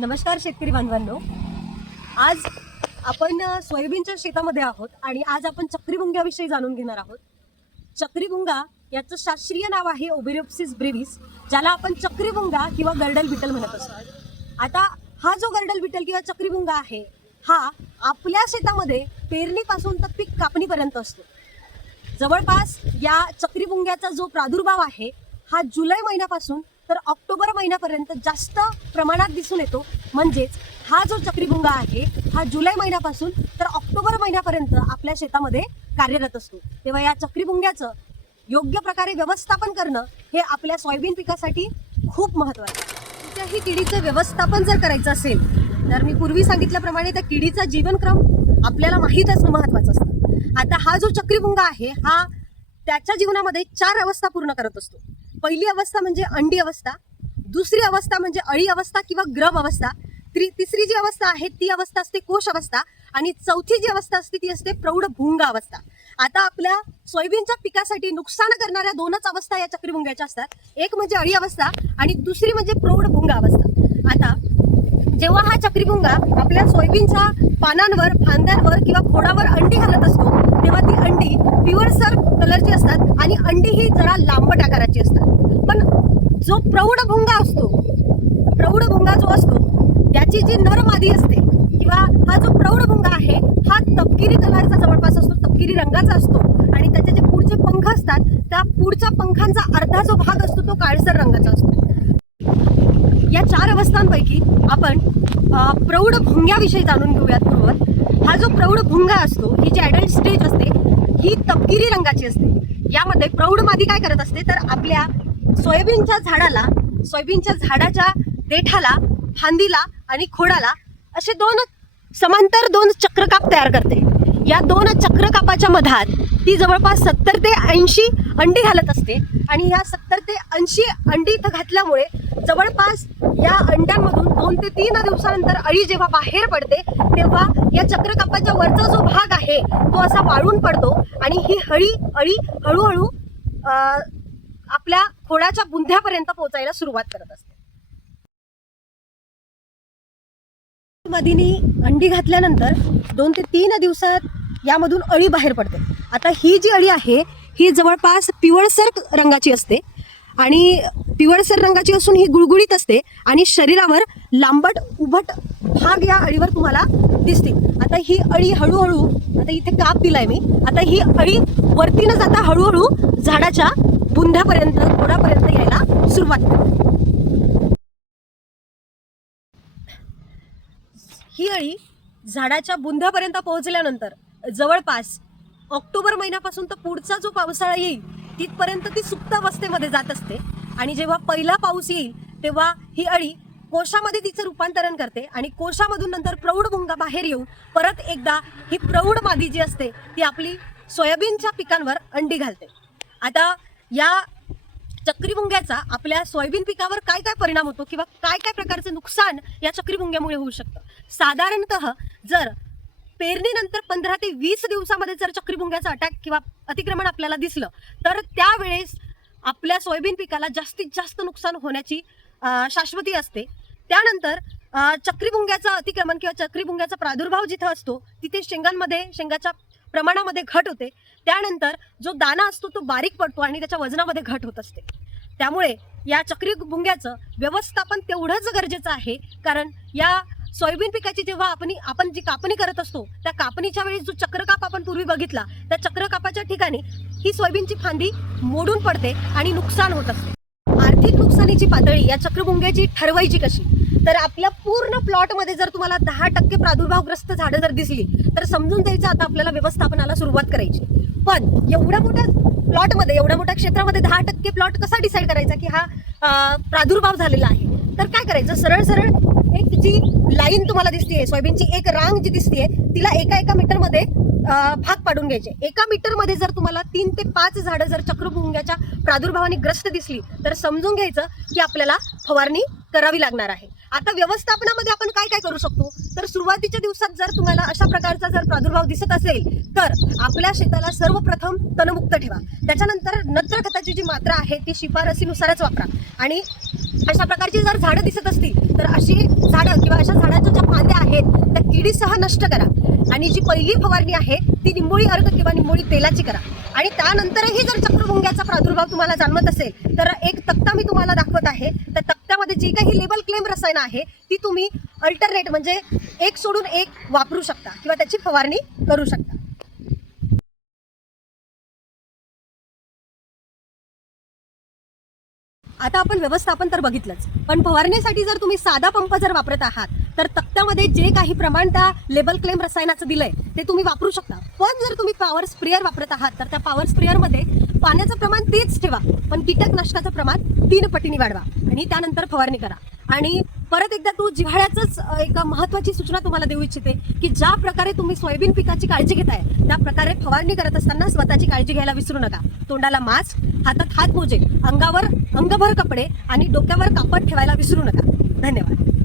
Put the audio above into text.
नमस्कार शेतकरी बांधवांनो. आज आपण सोयाबीनच्या शेतामध्ये आहोत आणि आज आपण चक्रीभुंग्याविषयी जाणून घेणार आहोत. चक्रीभुंगा याचं शास्त्रीय नाव आहे ओबेरिओप्सिस ब्रेव्हिस ज्याला आपण चक्रीभुंगा किंवा गर्डल बिटल म्हणत असतो. आता हा जो गर्डल बिटल किंवा चक्रीभुंगा आहे हा आपल्या शेतामध्ये पेरणीपासून तर पीक कापणीपर्यंत असतो. जवळपास या चक्रीभुंग्याचा जो प्रादुर्भाव आहे हा जुलै महिन्यापासून तर ऑक्टोबर महिन्यापर्यंत जास्त प्रमाणात दिसून येतो. म्हणजेच हा जो चक्रीभुंगा आहे हा जुलै महिन्यापासून तर ऑक्टोबर महिन्यापर्यंत आपल्या शेतामध्ये कार्यरत असतो. तेव्हा या चक्रीभुंग्याचं योग्य प्रकारे व्यवस्थापन करणं हे आपल्या सोयाबीन पिकासाठी खूप महत्त्वाचं आहे. कोणत्याही किडीचं व्यवस्थापन जर करायचं असेल तर मी पूर्वी सांगितल्याप्रमाणे त्या किडीचा जीवनक्रम आपल्याला माहीत असणं महत्त्वाचं असतं. आता हा जो चक्रीभुंगा आहे हा त्याच्या जीवनामध्ये चार अवस्था पूर्ण करत असतो. पहिली अवस्था म्हणजे अंडी अवस्था दुसरी अवस्था म्हणजे अळी अवस्था किंवा ग्रब अवस्था तिसरी जी अवस्था आहे ती अवस्था असते कोश अवस्था आणि चौथी जी अवस्था असते ती असते प्रौढ भुंगा अवस्था. आता आपल्या सोयाबीनच्या पिकासाठी नुकसान करणाऱ्या दोनच अवस्था या चक्रीभुंग्याच्या असतात. एक म्हणजे अळी अवस्था आणि दुसरी म्हणजे प्रौढ भुंगा अवस्था. आता जेव्हा हा चक्रीभुंगा आपल्या सोयाबीनच्या पानांवर फांद्यांवर किंवा खोडावर अंडी घालत असतो तेव्हा ती अंडी पिवळसर कलरची असतात आणि अंडी ही जरा लांबट आकाराची असतात. पण जो प्रौढ भुंगा असतो प्रौढ भुंगा जो असतो त्याची जी नरमादी असते किंवा हा जो प्रौढ भुंगा आहे हा तपकिरी कलरचा जवळपास असतो तपकिरी रंगाचा असतो. आणि त्याचे जे पुढचे पंख असतात त्या पुढच्या पंखांचा अर्धा जो भाग असतो तो काळसर रंगाचा असतो. या चार अवस्थांपैकी आपण प्रौढ भुंग्याविषयी जाणून घेऊयात पूर्वत हा जो प्रौढ भुंगा असतो ही जी ॲडल्ट स्टेज असते ही तपकिरी रंगाची असते. यामध्ये प्रौढ मादी काय करत असते तर आपल्या सोयाबीनच्या झाडाला सोयाबीनच्या झाडाच्या देठाला फांदीला आणि खोडाला असे दोन समांतर दोन चक्रकाप तयार करते. या दोन चक्रकापाच्या मधात ती जवळपास सत्तर ते ऐंशी अंडी घालत असते आणि या सत्तर ते ऐंशी अंडी इथं घातल्यामुळे जवळपास या अंड्यांमधून दोन ते तीन दिवसानंतर अळी जेव्हा बाहेर पडते तेव्हा या चक्रकापाच्या वरचा जो भाग आहे तो असा वाळून पडतो आणि ही हळी अळी हळूहळू आपल्या खोडाच्या बुंध्यापर्यंत पोहोचायला सुरुवात करत असते. मदिनी अंडी घातल्यानंतर दोन ते तीन दिवसात यामधून अळी बाहेर पडते. आता ही जी अळी आहे ही जवळपास पिवळसर रंगाची असते आणि पिवळसर रंगाची असून ही गुळगुळीत असते आणि शरीरावर लांबट उभट भाग या अळीवर तुम्हाला दिसतील. आता ही अळी हळूहळू आता इथे काप दिलाय मी आता ही अळी वरती न जाता हळूहळू झाडाच्या बुंध्यापर्यंत गोडापर्यंत यायला सुरुवात करते ही अळी झाडाच्या बुंध्यापर्यंत पोहोचल्यानंतर जवळपास ऑक्टोबर महिन्यापासून तर पुढचा जो पावसाळा येईल तिथपर्यंत ती सुप्त अवस्थेमध्ये जात असते. आणि जेव्हा पहिला पाऊस येईल तेव्हा ही अळी कोशामध्ये तिचं रूपांतरण करते आणि कोशामधून नंतर प्रौढ भुंगा बाहेर येऊन परत एकदा ही प्रौढ मादी जी असते ती आपली सोयाबीनच्या पिकांवर अंडी घालते. आता या चक्रीभुंग्याचा आपल्या सोयाबीन पिकावर काय काय परिणाम होतो किंवा काय काय प्रकारचं नुकसान या चक्रीभुंग्यामुळे होऊ शकतं? साधारणतः जर पेरणीनंतर पंधरा ते वीस दिवसामध्ये जर चक्रीभुंग्याचा अटॅक किंवा अतिक्रमण आपल्याला दिसलं तर त्यावेळेस आपल्या सोयाबीन पिकाला जास्तीत जास्त नुकसान होण्याची शाश्वती असते. त्यानंतर चक्रीभुंग्याचं अतिक्रमण किंवा चक्रीभुंग्याचा प्रादुर्भाव जिथं असतो तिथे शेंगांमध्ये शेंगाच्या प्रमाणामध्ये घट होते. त्यानंतर जो दाना असतो तो बारीक पडतो आणि त्याच्या वजनामध्ये घट होत असते. त्यामुळे या चक्री भुंग्याचं व्यवस्थापन तेवढंच गरजेचं आहे. कारण या सोयाबीन पिकाची जेव्हा आपण आपण जी कापणी करत असतो त्या कापणीच्या वेळी जो चक्रकाप आपण पूर्वी बघितला त्या चक्रकापाच्या ठिकाणी ही सोयाबीनची फांदी मोडून पडते आणि नुकसान होत असते. आर्थिक नुकसानीची पातळी या चक्रभुंग्याची ठरवायची कशी? तर आपल्या पूर्ण प्लॉटमध्ये जर तुम्हाला दहा टक्के प्रादुर्भावग्रस्त झाडं जर दिसली तर समजून जायचं आता आपल्याला व्यवस्थापनाला सुरुवात करायची. पण एवढ्या मोठ्या प्लॉटमध्ये एवढ्या मोठ्या क्षेत्रामध्ये दहा टक्के प्लॉट कसा डिसाईड करायचा की हा प्रादुर्भाव झालेला आहे? तर काय करायचं? सरळ सरळ एक जी लाईन तुम्हाला दिसतीये सोयाबीनची एक रांग जी दिसतीये तिला एका एका मीटरमध्ये भाग पाडून घ्यायचे. एका मीटरमध्ये जर तुम्हाला तीन ते पाच झाडं जर चक्रभुंग्याच्या प्रादुर्भावाने ग्रस्त दिसली तर समजून घ्यायचं की आपल्याला फवारणी करावी लागणार आहे. आता व्यवस्थापनामध्ये आपण काय काय करू शकतो? तर सुरुवातीच्या दिवसात जर तुम्हाला अशा प्रकारचा जर प्रादुर्भाव दिसत असेल तर आपल्या शेताला सर्वप्रथम तणमुक्त ठेवा. त्याच्यानंतर नत्र खताची जी मात्रा आहे ती शिफारसीनुसारच वापरा. आणि अशा प्रकारची जर झाडं दिसत असतील तर अशी झाडं किंवा अशा झाडाच्या ज्या फांद्या आहेत त्या किडीसह नष्ट करा. आणि जी पहिली फवारणी आहे ती निंबोळी अर्क किंवा निंबोळी तेलाची करा. आणि त्यानंतरही जर चक्रभुंग्याचा प्रादुर्भाव तुम्हाला जाणवत असेल तर एक तक्ता मी तुम्हाला दाखवत आहे त्या त्यामध्ये जी काही लेबल क्लेम रसायन आहे ती तुम्ही अल्टरनेट म्हणजे एक सोडून एक वापरू शकता किंवा त्याची फवारणी करू शकता. आता आपण व्यवस्थापन तर बघितलंच पण फवारणीसाठी जर तुम्ही साधा पंप जर वापरत आहात तर तक्त्यामध्ये जे काही प्रमाण त्या लेबल क्लेम रसायनाचं दिलंय ते तुम्ही वापरू शकता. पण जर तुम्ही पॉवर स्प्रेअर वापरत आहात तर त्या पॉवर स्प्रेअरमध्ये पाण्याचं प्रमाण तेच ठेवा पण कीटकनाशकाचं प्रमाण तीन पटीने वाढवा आणि त्यानंतर फवारणी करा. आणि परत एकदा तू जिव्हाळ्याचंच एक महत्वाची सूचना तुम्हाला देऊ इच्छिते की ज्या प्रकारे तुम्ही सोयाबीन पिकाची काळजी घेताय त्या प्रकारे फवारणी करत असताना स्वतःची काळजी घ्यायला विसरू नका. तोंडाला मास्क हातात हात मोजे अंगावर अंगभर कपडे आणि डोक्यावर कापड ठेवायला विसरू नका. धन्यवाद.